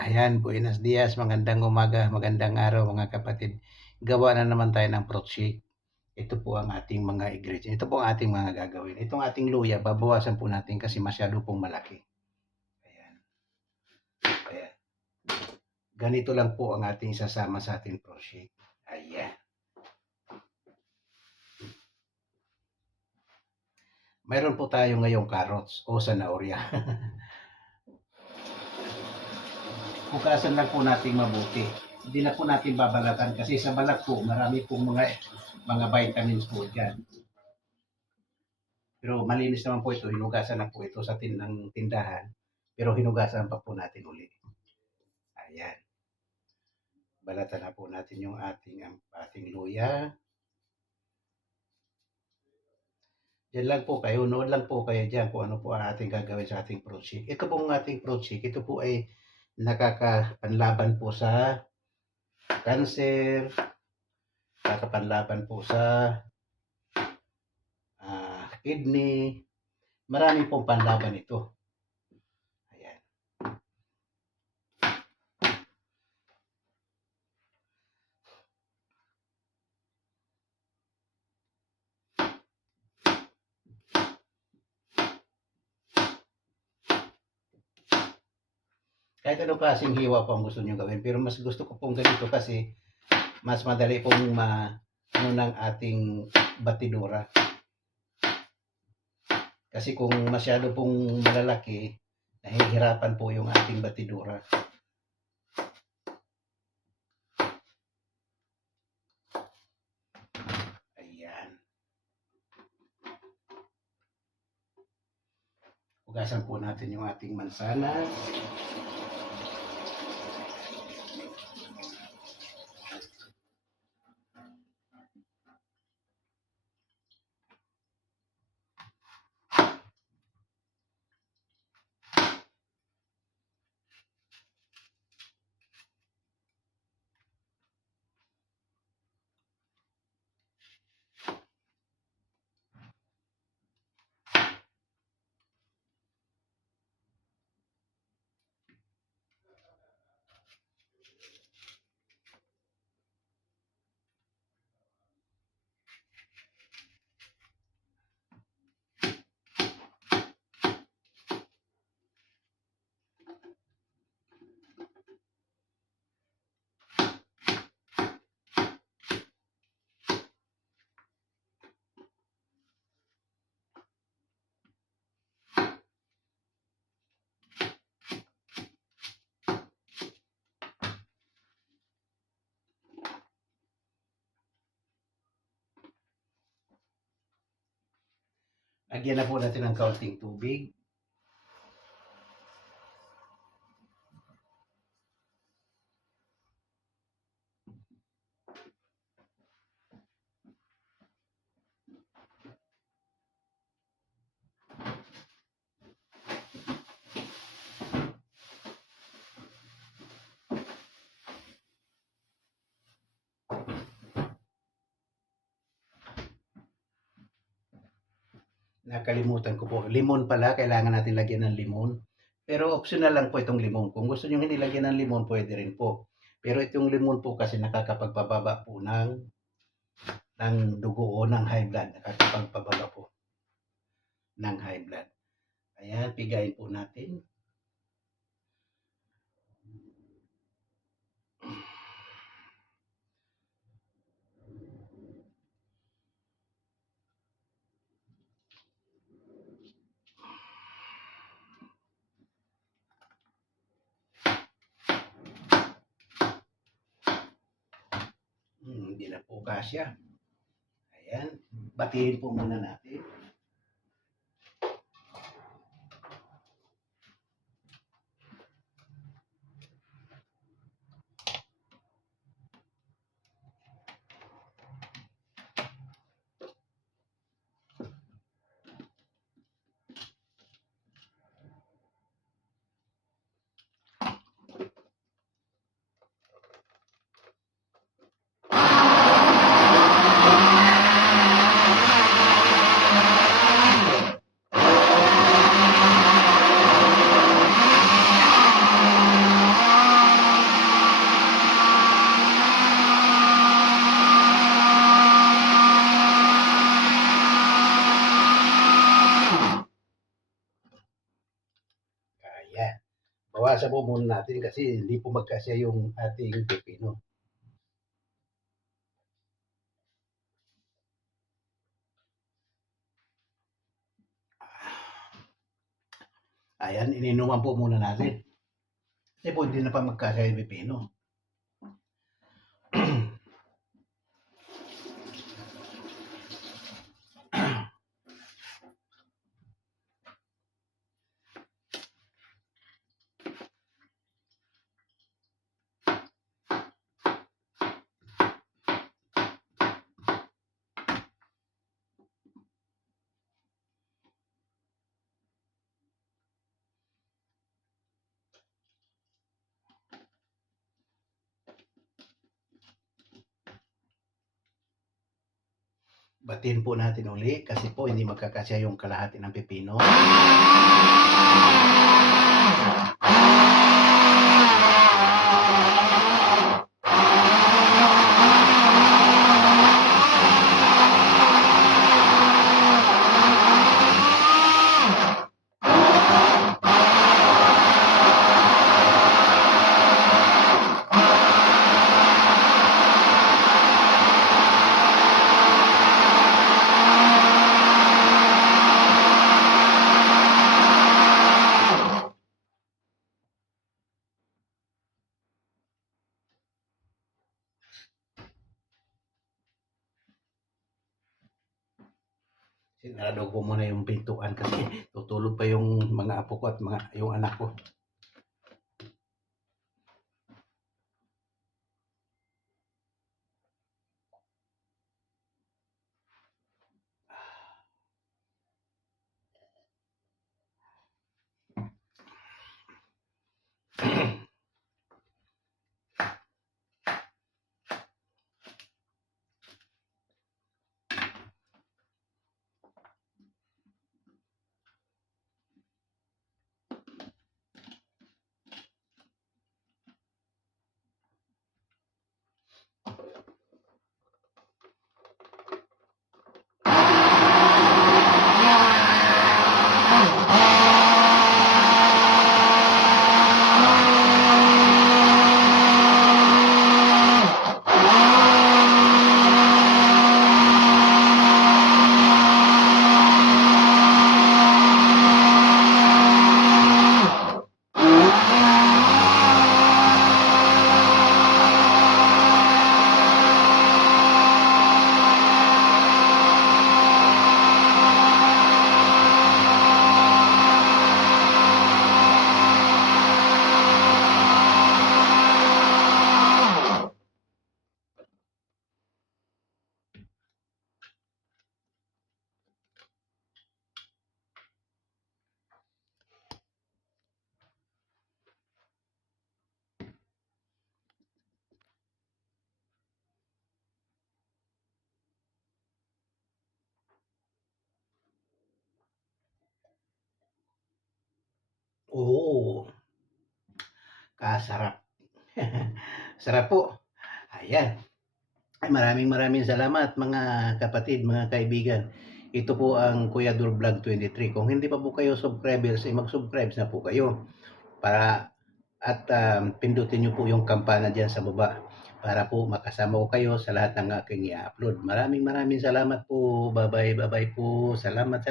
Ayan, buenos dias, magandang umaga, magandang araw mga kapatid. Gawa na naman tayo ng fruit shake. Ito po ang ating mga ingredients. Ito po ang ating mga gagawin. Itong ating luya, babawasan po natin kasi masyado pong malaki. Ayan. Ayan. Ganito lang po ang ating sasama sa ating fruit shake. Ayan. Mayroon po tayo ngayong carrots o zanahoria. Hugasan lang po natin mabuti. Hindi na po natin babalatan kasi sa balat po marami pong mga vitamins po dyan. Pero malinis naman po ito, hinugasan na po ito sa tindahan. Pero hinugasan pa po natin uli. Ayan. Balatan na po natin yung ating luya. Diyan lang po kayo, nood lang po kayo dyan kung ano po ang ating gagawin sa ating fruit shake. Ito po ang ating fruit shake. Ito po ay nakakapanlaban po sa cancer, nakakapanlaban po sa kidney. Marami pong panlaban ito. Ayan. Kahit anong klaseng hiwa po ang gusto nyo gawin. Pero mas gusto ko pong ganito kasi mas madali pong ng ating batidura. Kasi kung masyado pong malalaki, nahihirapan po yung ating batidura. Ayan. Hugasan po natin yung ating mansanas. Lagyan na po natin ng kaunting tubig. Nakalimutan ko po. Limon pala, kailangan natin lagyan ng limon. Pero optional lang po itong limon. Kung gusto nyo hindi lagyan ng limon, pwede rin po. Pero itong limon po kasi nakakapagpababa po ng dugo o ng high blood. Nakakapagpababa po ng high blood. Ayan, pigayin po natin. Hindi na po kasya. Ayan, batiin po muna natin. babawasan po muna natin kasi hindi po magkasya yung ating pipino. Ayan, ininuman po muna natin. Kasi po hindi na pa magkasya yung pipino. Batiin po natin uli kasi po hindi magkakasya yung kalahati ng pipino. Sinarado ko muna yung pintuan kasi tutulog pa yung mga apo ko at yung anak ko. Oo, kasarap. Sarap po. Ayan. Ay, maraming salamat mga kapatid, mga kaibigan. Ito po ang Kuya Dur Vlog 23. Kung hindi pa po kayo subscribers, mag-subscribe na po kayo para at pindutin nyo po yung kampana dyan sa baba para po makasama ko kayo sa lahat ng aking i-upload. Maraming salamat po. Bye bye po. Salamat.